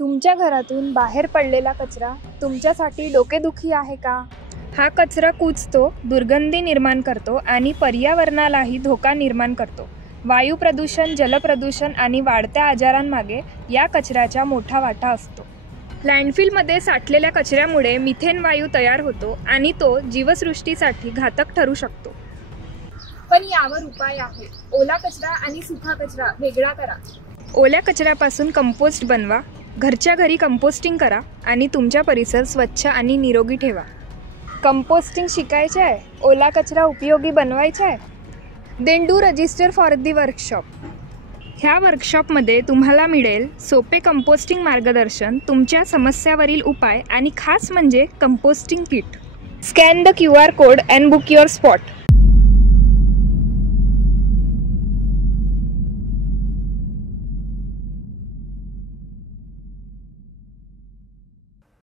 तुमच्या घरातून बाहेर पडलेला कचरा तुमच्यासाठी डोकेदुखी आहे का? हा कचरा कुजतो, दुर्गंधी निर्माण करतो आणि पर्यावरणालाही धोका निर्माण करतो. वायू प्रदूषण, जलप्रदूषण आणि वाढत्या आजारांमागे या कचऱ्याचा मोठा वाटा असतो. लँडफिलमध्ये साठलेल्या कचऱ्यामुळे मिथेन वायू तयार होतो आणि तो जीवसृष्टीसाठी घातक ठरू शकतो. पण यावर उपाय आहे. ओला कचरा आणि सुका कचरा वेगळा करा. ओल्या कचऱ्यापासून कंपोस्ट बनवा, घरच्या घरी कंपोस्टिंग करा आणि तुमचा परिसर स्वच्छ आणि निरोगी ठेवा. कंपोस्टिंग शिकायचे आहे, ओला कचरा उपयोगी बनवायचा आहे? Then do register for the workshop. ह्या वर्कशॉपमध्ये तुम्हाला मिळेल सोपे कंपोस्टिंग मार्गदर्शन, तुमच्या समस्यावरील उपाय आणि खास म्हणजे composting kit. Scan the QR code and book your spot.